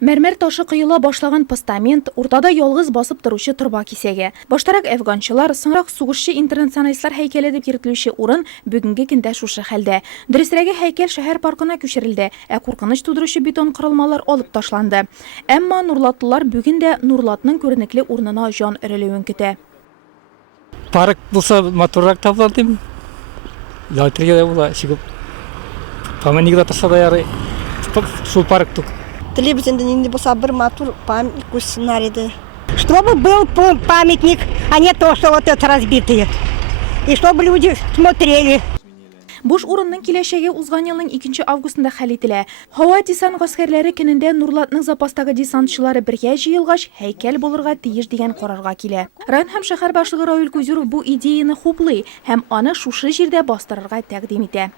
Мәрмәр ташы кыйыла башлаган постамент, уртада ялгыз басып торучы торба кисәге. Баштарак әфганчылар, соңрак сугышчы интернационалистлар һәйкәле дип йөртелүче урын бүгенге көндә шушы хәлдә. Дөресрәге һәйкәл шәһәр паркына күчерелде, ә куркыныч тудыручы бетон корылмалар алып ташланды. Әмма Нурлатлылар бүген дә Нурлатның күренекле урынына җан өрелүен көтә. Парк булса матуррак табылыр дим. Лотерея була чыгып. Памятник таса да ярый. Шул парк тук. Телевизионда не было бір матур памятник сценарий. Чтобы был памятник, а не то, что вот это разбитые. И чтобы люди смотрели. Буш урынның киләчәге узган елның 2 августында хәл ителә. Һава десант гаскәрләре көнендә Нурлатның запастагы десантчылары бергә җыелгач, һәйкәл булырга тиеш дигән карарга килә. Район һәм шәһәр башлыгы Равил Кузюров бу идеяны хуплый һәм аны шушы җирдә бастырырга тәкъдим итә.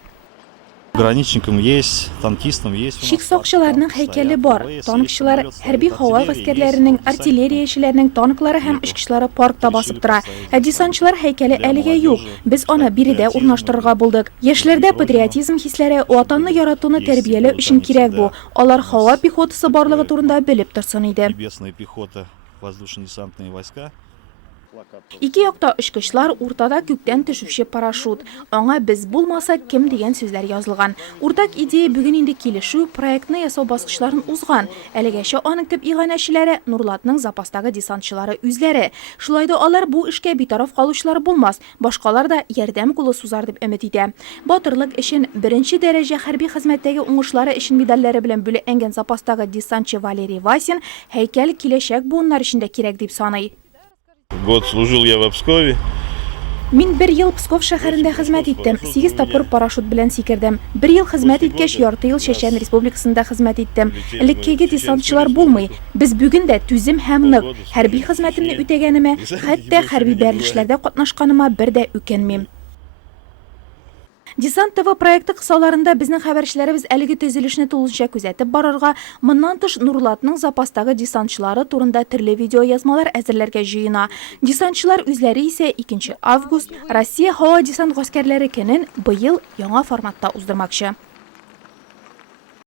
Граничникам есть, танкистам есть. Шик сакчыларның һәйкәле бар. Танкчылар, хәрби һава гаскәрләренең, артиллериячеләрнең танклары һәм эшкычлары паркта басып тора. Ә десантчылар һәйкәле әлегә юк. Без аны биредә урнаштырырга булдык. Яшьләрдә патриотизм хисләре, ватанны яратуны тәрбияләү өчен кирәк бу. Алар һава пехотасы барлыгы турында белеп торсын иде. Небесная пехота, воздушно-десантные войска. Ике якта очкычлар, уртада күктән төшүче парашют. Аңа без булмаса кем дигән сүзләр язылган. Уртак идея бүген инде килешү, проектны ясау баскычларын узган. Әлегәчә аның төп иганәчеләре Нурлатның запастагы десантчылары үзләре. Шулай да алар бу эшкә битараф калучылар булмас. Башкалар да ярдәм кулы сузар дип өмет итә. Батырлык өчен 1нче дәрәҗә хәрби хезмәттәге уңышлары өчен медальләре белән бүләкләнгән запастагы десантчы Валерий Васин һәйкәл киләчәк буыннар өчен дә кирәк дип саный. Год служил я в Пскове. Мин 1 ел Псков шәһәрендә хезмәт иттем. 8 тапкыр парашют белән сикердем. 1 ел хезмәт иткәч, ярты ел Чечен Республикасында хезмәт иттем. Элеккеге десантчылар булмый. Без бүген дә түзем һәм нык. Хәрби хезмәтемне үтәгәнемә, хәтта хәрби бәрелешләрдә катнашканыма бер дә үкенмим. Десант ТВ проекты кысаларында безнең хәбәрчеләребез әлеге төзелешне тулысынча күзәтеп барырга, моннан тыш Нурлатның запастагы десантчылары турында төрле видео язмалар әзерләргә җыена. Десантчылар үзләре исә 2 август Россия һава десант гаскәрләре көнен быел яңа форматта уздырмакчы.